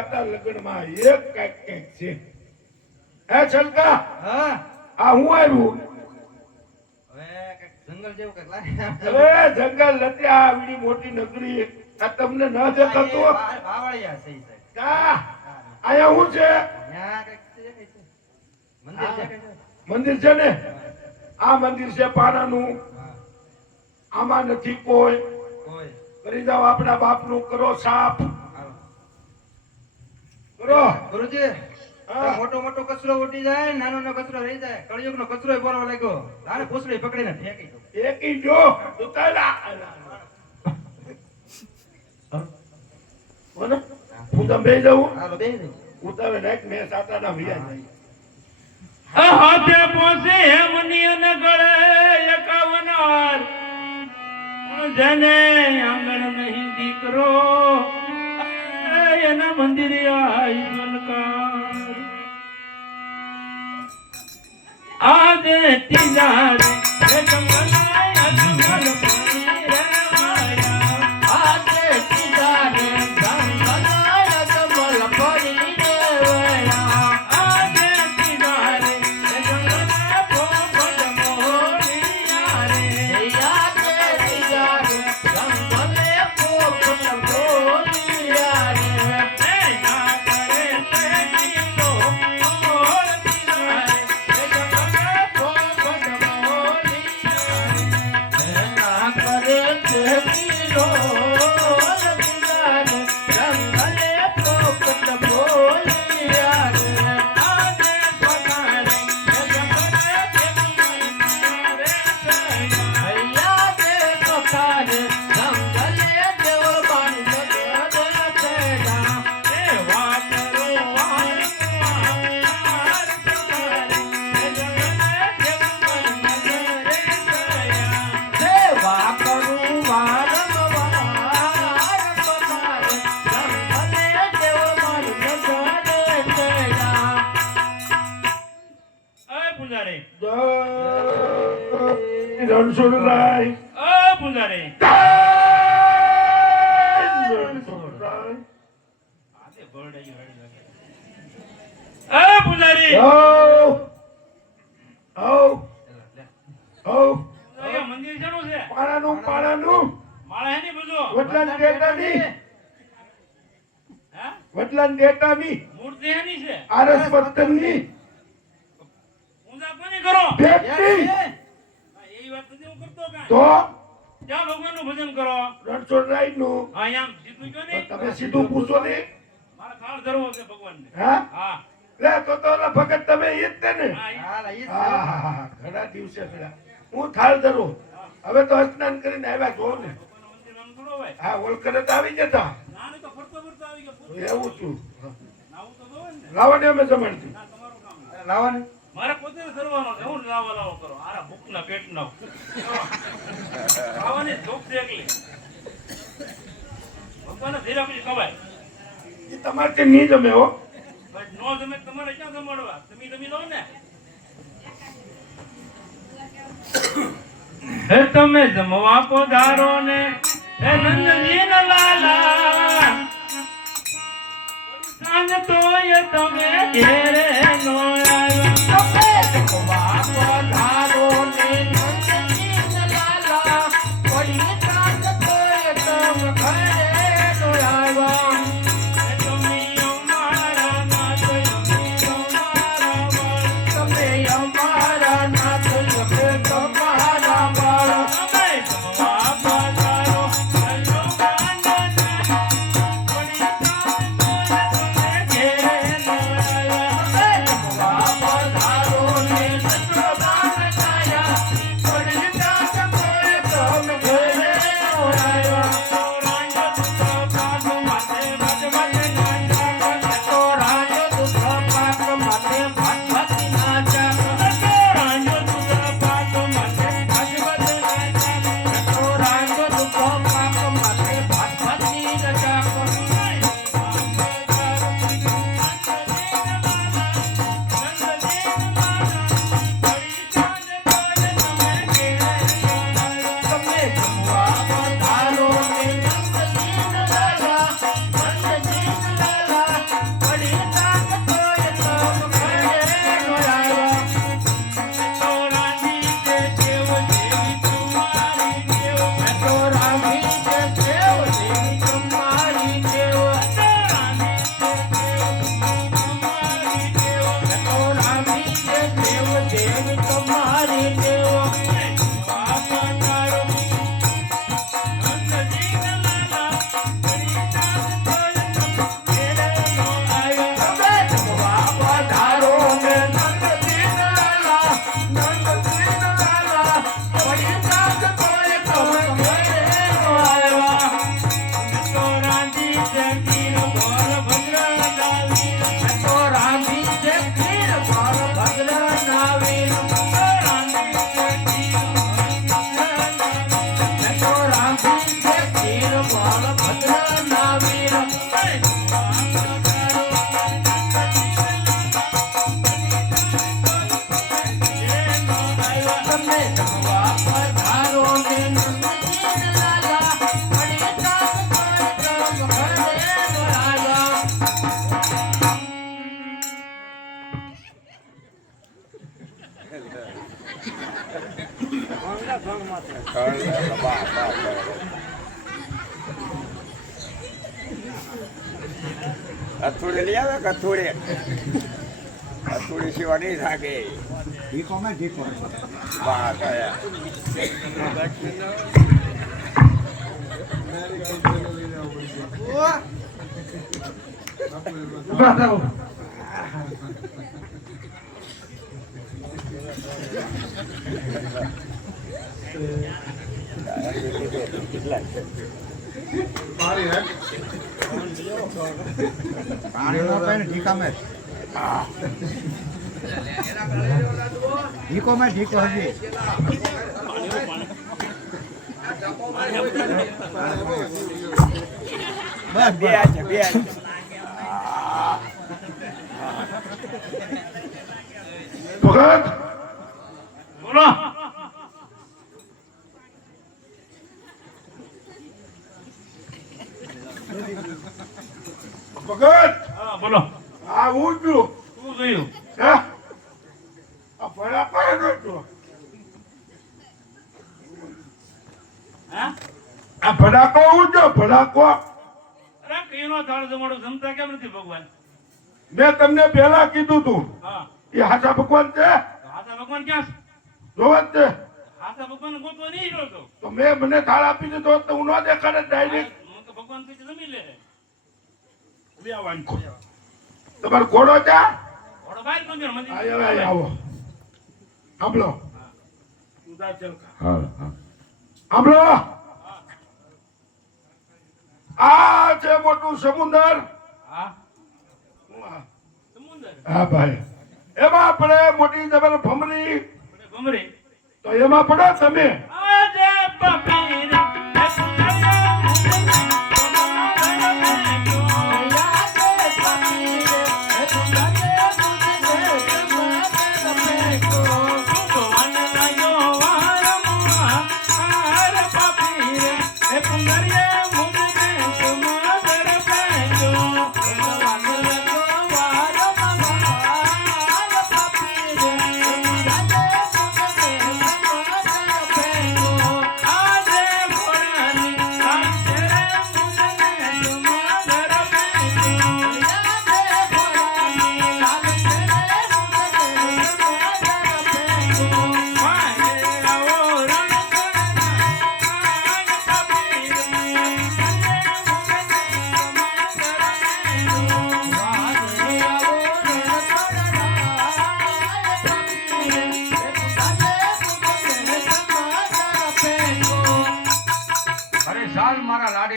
હતા લગ્નમાં એક કઈક છે. હે છલકા હા આ હું આવ્યું હવે કઈક જંગલ જેવું કઈક લાગે હવે જંગલ નથી આ આવડી મોટી નગરી આ તમને ન દેખાતું વાવળિયા છે ઈ સાહેબ. કા આયા હું છે ત્યાં કઈક છે કઈ છે મંદિર છે કઈ છે મંદિર છે ને આ મંદિર છે પાણાનું હા આમાં નથી કોઈ કોઈ કરી જાવ આપણા બાપનું કરો સાફ હાલો કરો ગુરુજી હા. મોટો મોટો કચરો ઉડી જાય નાનો નાનો કચરો રહી જાય કળિયુગનો કચરો બોલવા લાગ્યો તારે પૂછડી પકડીને ફેંકી દો એકી જો ઉતારા બોલો હું તમે બેસી જાઉં હાલો બેહી દે ઉતારે નાખ મેં સાતાના ભૈયા જાય હાથે પોસે હેમની અને ગળે એકાવનાર જેને આંગણ નહીં દીકરો એના મંદિરે આઈ મલકાર આજે તિજારે એ જંગલાય અજમલ પાણી રે માયા આજે તિજારે જંગલાય અજમલ પાણી રે માયા આજે તિજારે એ જંગલાય પોપટ મોરિયા રે આજે તિજારે જંગલે પોપટ મોરિયા રે એ ના કરે તે કિલો મોર તિજારે એ જંગલે પોપટ મોરિયા રે ના કરે તે કિલો મોર તિજારે જંગલે પોપટ મોરિયા રે આજે પગારે એ જંગલે રે હૈયા દે પગારે જંગલે દેવ બાણી જગત તેડા એ વાતરો વાર પગારે એ જંગલે દેવ બાણી રે સેવા કરું વારંવાર પગારે જંગલે દેવ બાણી જગત તેડા અય પૂજારી રણછોડરાય પૂજારી રણછોડરાય આજે બરડાઈ લાગે પૂજારી આવ આવ આવ અહીંયા મંદિર શેનું છે પાણાનું માળા હેની બધું વડલાન દેતાની હે વડલાન દેતાની મૂર્તિ હેની છે આરસ પત્તનની પૂજા કોની કરો ભેટની હા, એવી વાત નથી હું કરતો કાંઈ. તો ક્યાં ભગવાનનું ભજન કરો રણછોડરાયનું અહીંયા આમ સીધું કયો નહીં તમે સીધું પૂછો ને મારે કાળ ધરવો છે ભગવાનને હા હા લે તો ઓલા ભગત તમે ઈ જ તે ને હા હાલા ઈ જ હા હા હા ઘણા દિવસે થયા હું થાળ ધરું હવે તો સ્નાન કરીને આવ્યા છો ને ભગવાનનું મંદિર આમ થોડો હોય હા ઓલકરે તો આવી જતા ના નહીં તો ફરતો ફરતો આવી ગયો એવું છું નાવું તો જોવે ને લાવો ને અમે જમાડતી ના તમારું કામ નહીં. લાવો ને મારે પોતે કરવાનો છે હું લાવો લાવો કરો આરા ભૂખના પેટનો ખાવાની ભૂખ છે એકલી ભગવાનને ધીરા પછી ખવાય એ તમારે તે નહીં જમે હો બસ નો જમે તો તમારે ક્યાં જમાડવા તમે જમી લો ને હે તમે જમવા પધારો ને હે નંદજી ન લાલા સાંજ તો એ તમે ઘેરે નો આવ્યા તમે જમવા પધારો ને નંદજી ન લાલા કોઈ સાંજ તો એ તમે ઘરે નો આવ્યા હે તમે અમારા નાથ અમે તમારા બાળ તમે અમારા નાથ અમે તમારા બાળ તમે જમવા પધારો હલો ગાંડા પડી તમે ઘેરે નો આવ્યા એવી તમારી દેવો બાપ તારો નંદજી લાલા કરી નાથ તોય ઘેરે નો આવ્યો તમે જમવા પધારો ને નંદજી લાલા પડી નાથ તોય તમે ઘેરે નો આવ્યા. તો રાંધી જગીર બોલ ભદ્ર ગાવી તો રાંધી છે ખીર પર ભદ્ર નાવીર. રાંધી જગીર તો રાંધી છે ખીર પર ભદ્ર નાવીર. તમે જમવા પધારો ને નંદજી લાલા પડી નાથ તોય તમે ઘેરે નો આવ્યા. કથોડી લઈ આવે કથોડી કથોડી સિવાય નહીં થાકે વાહ કયા ઉભા થાઓ. બે છે બે છે ભગત બોલો ભગત હા બોલો આ હું છું. શું જોયું હે? આ ભલા પાડો છું. હા આ ભડાકો હું છું ભડાકો. અરે કઈનો થાળ જમાડો જમતા કેમ નથી ભગવાન મેં તમને પહેલા કીધું તું હા એ હાચા ભગવાન છે હાથા ભગવાન ક્યાં છે જોવા જ છે. હાથા ભગવાન ગોતવા નહીં રહ્યો તો તો મેં મને થાળ આપી દીધો હોત તો હું ન દેખાડે ડાયરેક્ટ. હું તો ભગવાન પછી જમી લે તમારો ઘોડો છે? ઘોડો બહાર કોણ મંદિર આવો આવો સાંભળો સાંભળો આ છે મોટું સમુદ્ર. હા સમુંદર હા ભાઈ એમાં આપણે મોટી જબર ભમરી ભમરી તો એમાં પડો તમે. આજે પપ્પા